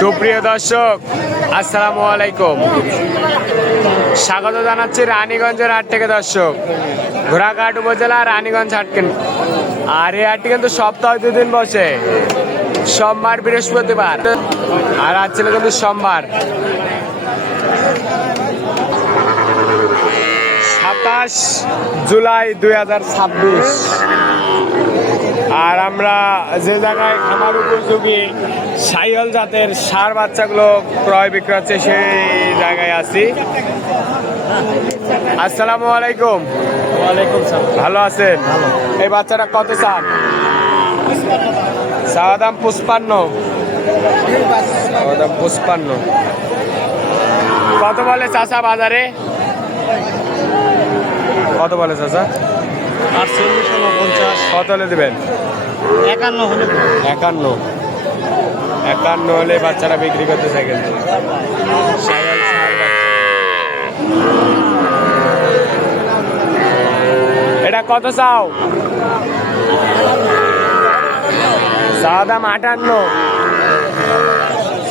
সুপ্রিয় দর্শক, আসসালামু আলাইকুম। স্বাগত জানাচ্ছি রানীগঞ্জের হাট থেকে। দর্শক, ঘোড়াঘাট উপজেলা রানীগঞ্জ হাট। আর এই হাটটি কিন্তু সপ্তাহে 2 দিন বসে, সোমবার বৃহস্পতিবার। আর আজ ছিল কিন্তু সোমবার। 27 জুলাই 2026। আর আমরা যে জায়গায় খামার উপযোগী সাইহল জাতের ষাঁড় বাচ্চাগুলো ক্রয় বিক্রয় হচ্ছে, সেই জায়গায় আছি। আসসালামু আলাইকুম। ওয়ালাইকুম সালাম। ভালো আছেন? এই বাচ্চাটা কত চান? চাওয়া দাম 55। চাওয়া দাম 55। কত বলে চাচা বাজারে? কত বলে চাচা? 48, 49। কত হলে দেবেন? 51 হলে 51 হলে বাচ্চারা বিক্রি করতে চাই কিন্তু। সাইহল ষাঁড় বাচ্চা। এটা কত চাও? চাওয়া দাম 58।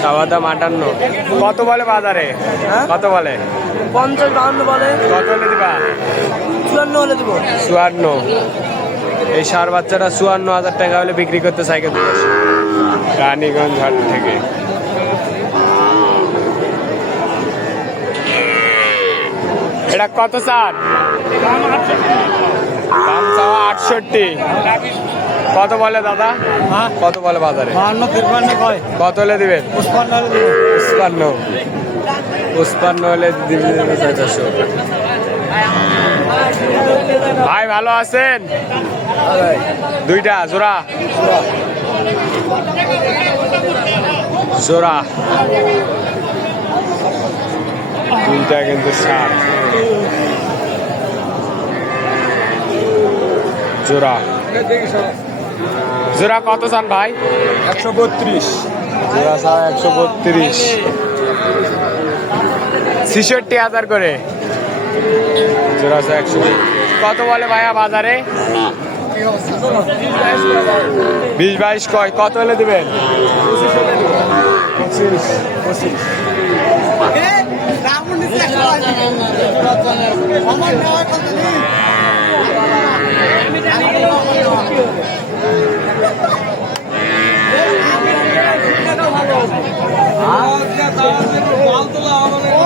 চাওয়া দাম 58। কত বলে বাজারে? কত বলে? 50, 52 বলে। কত হলে দিবা? 54 হলে দিব। 54। এই ষাঁড় বাচ্চাটা 54,000 টাকা হলে বিক্রি করতে চাই কিন্তু রানীগঞ্জ হাট থেকে। এটা কত চান? দাম চাওয়া 68। কত বলে দাদা? কত বলে বাজারে? 52, 53 কয়। কত হলে দিবেন? 55 হলে দিব। 55 হলে দিবেন। ভাই ভালো আছেন? দুইটা জোড়া জোড়া দুইটা কিন্তু ষাঁড় জোড়া। জোড়া কত চান ভাই? 132। জোড়া চাও 132। 66,000 করে জোড়া চাও 132। কত বলে ভাইয়া বাজারে? 20-22 কয়। কত হলে দিবেন? 25।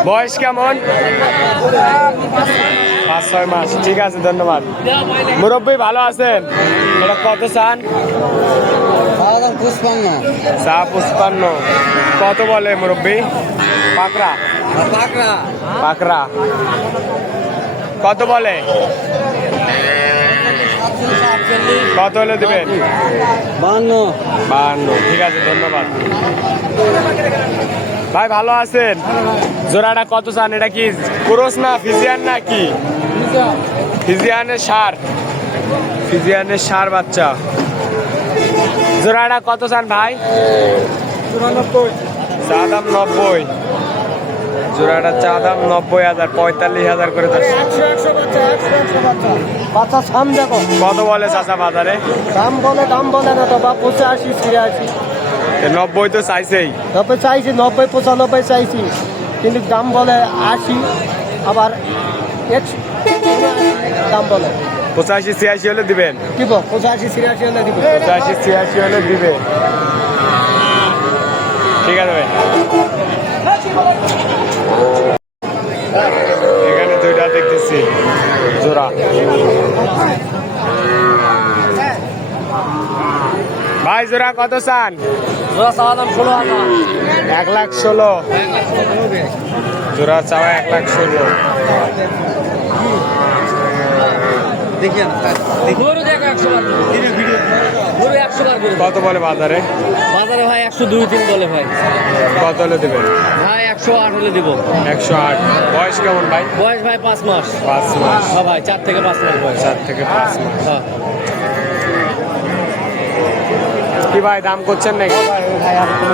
বয়স কেমন? 5-6 মাস। ঠিক আছে, ধন্যবাদ। মুরব্বী ভালো আছেন? এটা কত চান? 55। কত বলে মুরব্বী? পাকড়া পাকড়া কত বলে? কত হলে দেবেন? 52। ঠিক আছে, ধন্যবাদ ভাই। ভালো আছেন? জোড়াটা কত চান? এটা কি ক্রস না ফিজিয়ান না কি? ফিজিয়ানের ষাঁড় বাচ্চা। জোড়াটা কত চান ভাই? 94। চা দাম 90। জোড়াটা চা দাম 90,000। 45,000 করে। বাচ্চা সাম দেখো। কত বলে চাচা বাজারে? দাম বলে না তো বা 85, 83। 90 তো চাইছেই। 90 চাইছি, 90, 95 চাইছি, কিন্তু দাম বলে 80। আবার 100 দাম বলে 85-86 হলে দিবেন? দিব। 85, 83 হলে দিব। 85-86 হলে দিবে। ঠিক আছে ভাই। এখানে দুইটা দেখতেছি জোড়া। ভাই জোড়া কত চান? জোড়া চাওয়া দাম 16,000। 1,16,000। জোড়া চাওয়া 1,16,000। কত বলে বাজারে? বাজারে ভাই 102-3 বলে ভাই। কত হলে দেবেন? ভাই 108 হলে দিব। 108। বয়স কেমন ভাই? বয়স ভাই 5 মাস। 5 মাস। হ্যাঁ ভাই, 4 থেকে 5 মাস বয়স। 4 থেকে 5 মাস। হ্যাঁ। কি ভাই দাম করছেন নাকি?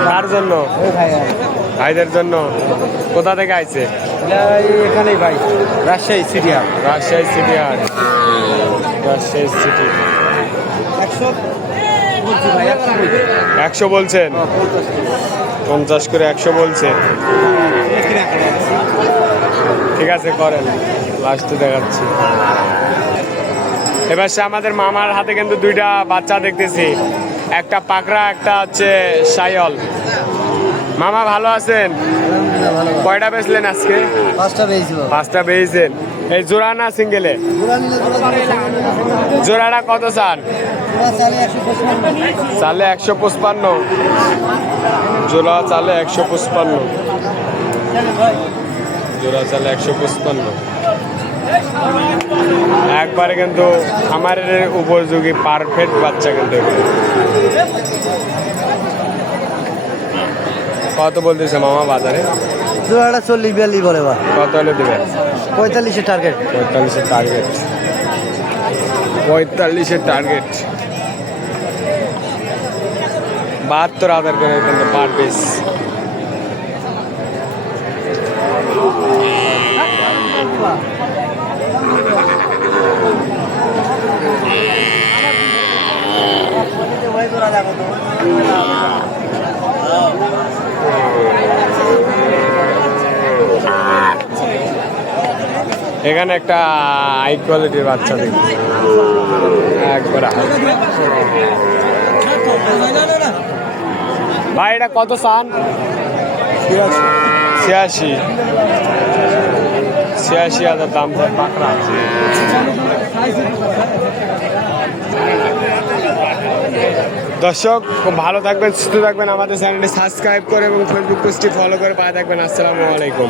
কার জন্য? ভাইদের জন্য। কোথা থেকে আইছে? এখানেই ভাই, রাজশাহী সিটি হাট। রাজশাহী সিটি হাট। রাজশাহী সিটি। 100 বলছি ভাই, 100 100 বলছেন? 50 করে 100 বলছে। ঠিক আছে করেন, লাস্টে দেখাচ্ছি। এবার সে আমাদের মামার হাতে কিন্তু দুইটা বাচ্চা দেখতেছি, একটা পাকড়া একটা হচ্ছে সাইল। মামা ভালো আছেন? কয়টা বেচলেন আজকে? 5টা পেয়েছিল। 5টা বেচছেন। এই জোড়া না সিঙ্গেলে? জোড়াটা কত চান? চালে 155। জোড়া চালে 155। জোড়া চালে 155। একবারে কিন্তু আমার উপযোগী পারফেক্ট বাচ্চা কিন্তু। কত বলতেছে মামা বাজারে? জোড়াটা 40-42 বলে বা। কত হলে দেবেন? 45-এর টার্গেট। 45-এর টার্গেট। 45-এর টার্গেট। 72,000 করে কিন্তু পার পিস। এখানে একটা হাই কোয়ালিটির বাচ্চা দেখছি একবার। ভাই এটা কত চান? 86,000 দাম। পাকড়া দর্শক খুব ভালো থাকবেন, সুস্থ থাকবেন, আমাদের চ্যানেলটি সাবস্ক্রাইব করে এবং ফেসবুক পেজটি ফলো করে পায়ে থাকবেন। আসসালামু আলাইকুম।